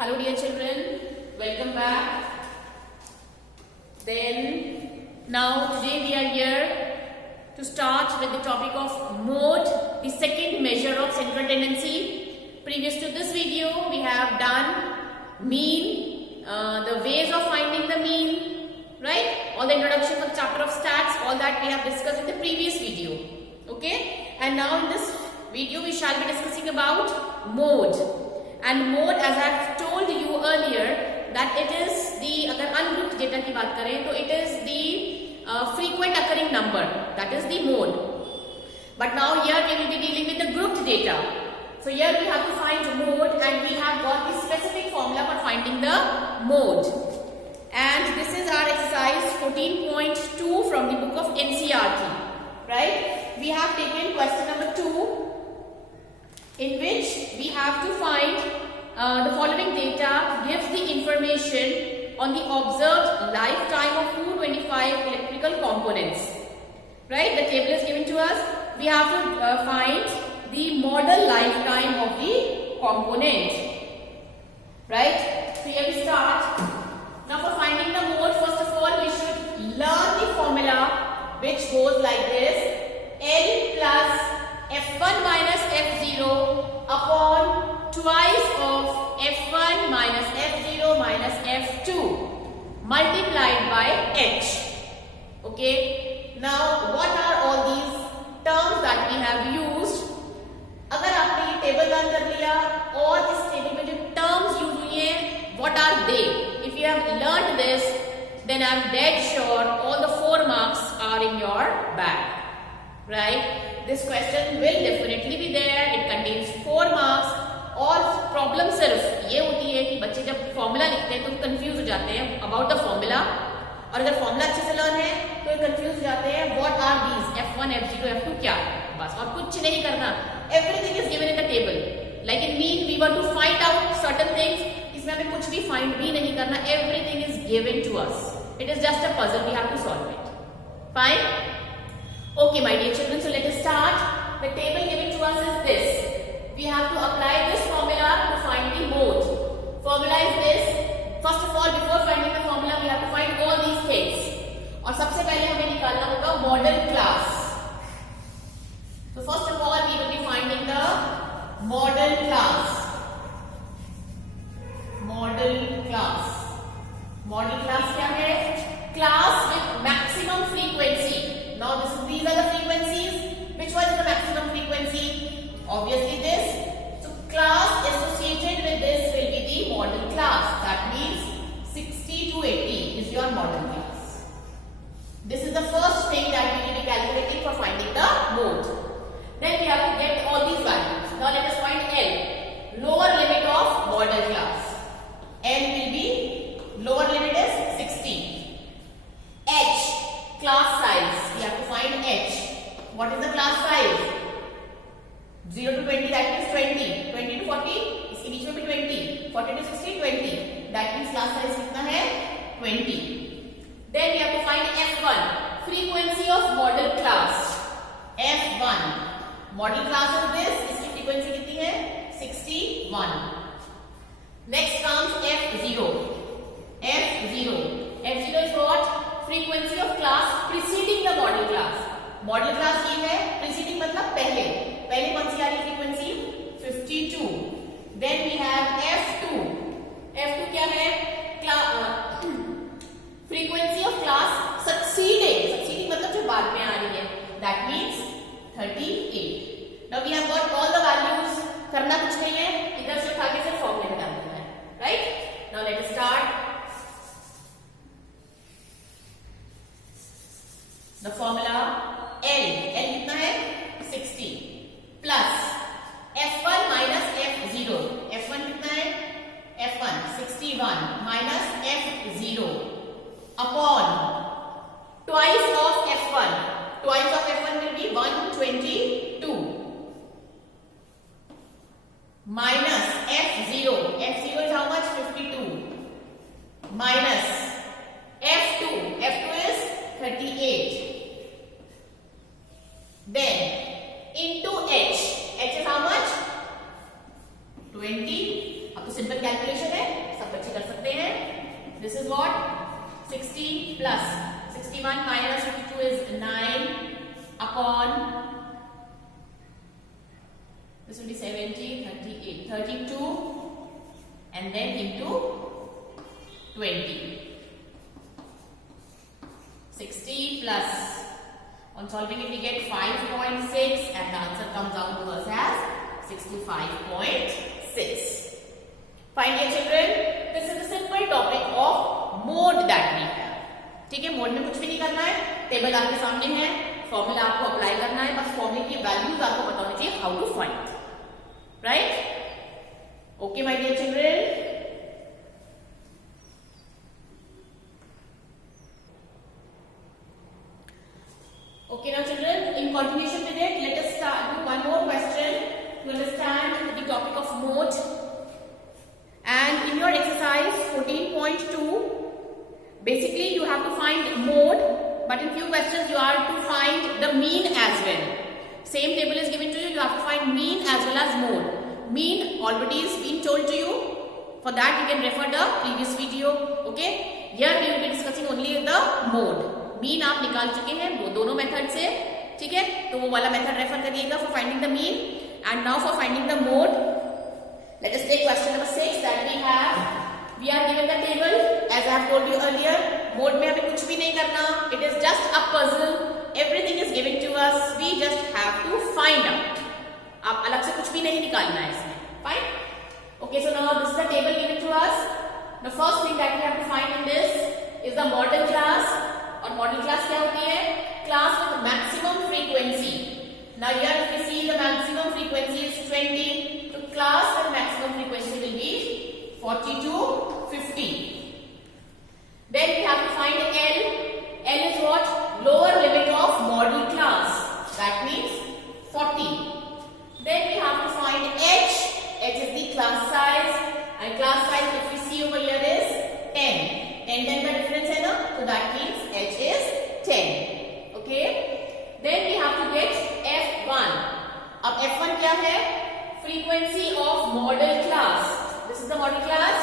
Hello dear children, welcome back. Then now today we are here to start with the topic of mode, the second measure of central tendency. Previous to this video we have done mean, the ways of finding the mean, right? All the introduction for the chapter of stats, all that we have discussed in the previous video. Okay, and now in this video we shall be discussing about mode. And mode, as I have told you earlier, that it is the, अगर ungrouped data की बात करें तो it is the frequent occurring number, that is the mode. But now here we will be dealing with the grouped data. So here we have to find mode, and we have got the specific formula for finding the mode. And this is our exercise 14.2 from the book of NCERT, right? We have taken question number 2, in which we have to find the following data gives the information on the observed lifetime of 225 electrical components. Right? The table is given to us. We have to find the model lifetime of the component. Right? So here we start. Now for finding the mode, first of all we should learn the formula which goes like this: L plus F1 minus F0 upon twice of F1 minus F0 minus F2 multiplied by H. Okay. Now what are all these terms that we have used? अगर आपने ये table learn कर लिया और इस table में जो terms use हुई हैं, what are they? If you have learned this, then I am dead sure all the 4 marks are in your bag. Right? This question will definitely be there. It contains 4 marks. और problem सिर्फ ये होती है कि बच्चे जब formula लिखते हैं तो कंफ्यूज हो जाते हैं अबाउट द फॉर्मूला, और अगर फॉर्मूला अच्छे से लर्न है तो कंफ्यूज हो जाते हैं what are these F1 F0 F2 क्या है, बस और कुछ नहीं करना. Everything is given in the table. Like in mean we want to find out certain things. इसमें हमें कुछ भी फाइंड भी नहीं करना. Everything is given to us. It is just a puzzle. We have to solve it. Fine. Okay, my dear children, so let us start. The table given to us is this. We have to apply this formula to find the mode. Formula is this. First of all, before finding the formula, we have to find all these things. और सबसे पहले हमें निकालना होगा model class. So first of all, we will be finding the model class. Model class. Model class क्या है? Class with maximum frequency. Now these are the frequencies. Which one is the maximum frequency? Obviously this. So class associated with this will be the model class. That means 60 to 80 is your model class. This is the first thing that we will be calculating for finding the mode. Then we have to get all these values. Now let us find L. Lower limit of model class. L will be, lower limit is 60. H. Class size. We have to find H. What is the class size? 0 to 20, that means 20. 20 to 40, इसके बीच में भी 20. 40 to 60, 20. That means class size कितना है? 20. Then we have to find F1. Frequency of model class. F1. Model class is this. इसकी frequency कितनी है? 61. Next comes F0. F0. F0 is what? Frequency of class preceding the model class. Model class ये है, preceding मतलब पहले. पहले कौन सी आ रही frequency? 52. Then we have F2. F2 क्या है? Frequency of class succeeding. Succeeding मतलब जो बाद में आ रही है. That means 38. Now we have got all the values. करना कुछ नहीं है, इधर से उठा के सिर्फ फॉर्मूले में डाल देना है. Right? Now let us start. The formula L. L कितना है? 60 plus F1 minus F0. F1 कितना है? F1 61 minus F0 upon twice of F1. Twice of F1 will be 122 minus F0. F0 is how much? 52 minus F2. F2 is 38. Then into H. H is how much? 20. अब तो simple calculation है. plus 61 minus 52 is 9 upon, this will be 70, 38, 32 and then into 20. 60 plus, on solving it we get 5.6 and the answer comes out to us as 65.6. Fine dear children, this is the simple topic of mode that we have. ठीक है, mode में कुछ भी नहीं करना है, table आपके सामने है, फॉर्मूला आपको अप्लाई करना है, बस फॉर्मूले की वैल्यूज आपको पता होनी चाहिए how to find, right? Okay my dear children, okay now children, in continuation with it, let us start with one more question to understand the topic of mode. And in your exercise 14.2, basically you have to find mode, but in few questions you are to find the mean as well. Same table is given to you, you have to find mean as well as mode. Mean already is been told to you, for that you can refer the previous video, okay? Here we will be discussing only the mode. Mean आप निकाल चुके हैं वो दोनों method से, ठीक है, तो वो वाला मेथड रेफर करिएगा for finding the mean. And now for finding the mode, let us take question number 6 that we are given the table as I have told you earlier. Mode में हमें कुछ भी नहीं करना, it is just a puzzle, everything is given to us, we just have to find out. आप अलग से कुछ भी नहीं निकालना है इसमें, fine? Okay, so now this is the table given to us. The first thing that we have to find in this is the modal class. और मॉडल क्लास क्या होती है? Class with maximum frequency. Now here if we see the maximum frequency is 20, तो class with maximum frequency will be 40 to 50. Then we have to find L. L is what? Lower limit of model class. That means 40. Then we have to find H. H is the class size, and class size if we see over here is 10. 10 का difference है ना, so that means H is 10. Okay. Then we have to get F1. अब F1 क्या है? Frequency of model class. This is the model class.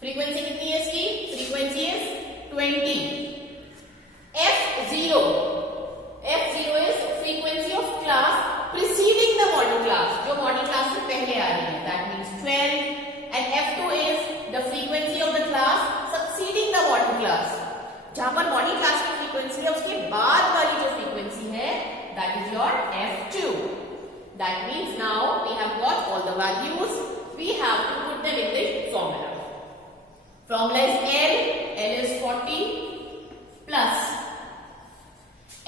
Frequency कितनी है इसकी? Frequency is 20. F0. F0 is frequency of class preceding the model class. जो model class से पहले आ रही है. That means 12. And F2 is the frequency of the class succeeding the model class. जहां पर model class की frequency है उसके बाद वाली जो frequency है that is your F2. That means now we have got all the values. We have to put them in the formula. Formula is L. L is 40 plus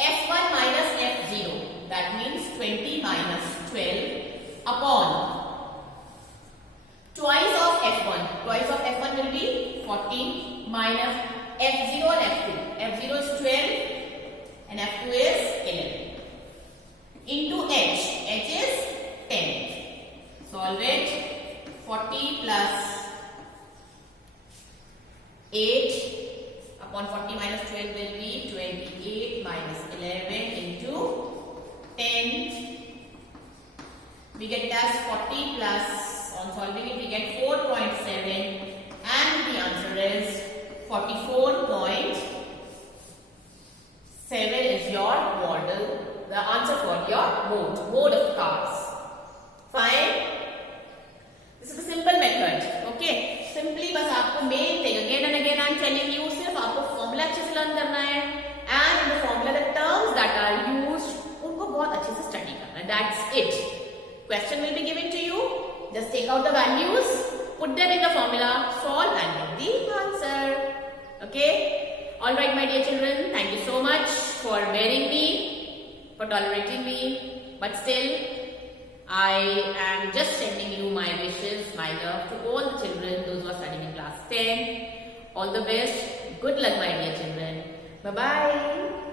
F1 minus F0. That means 20 minus 12 upon twice of F1. Twice of F1 will be 14 minus F0 and F2. F0 is 12 and F2 is 11. Into H. H is 10. Solve it. 40 plus 8 upon 40 minus 12 will be 28 minus 11 into 10. We get it as 40 plus, on solving it we get 4.7 and the answer is 44.7 is your model, the answer for your mode of cars. Fine. This is a simple method. Okay. Simply बस आपको main thing again and again I am telling you, सिर्फ आपको formula अच्छे से learn करना है and in the formula the terms that are used उनको बहुत अच्छे से study करना है. That's it. Question will be given to you. Just take out the values, put them in the formula, solve and get the answer. Okay? Alright my dear children, thank you so much for bearing me, for tolerating me, but still I am just sending you my wishes, my love to all the children, those who are studying in class 10. All the best. Good luck my dear children. Bye-bye.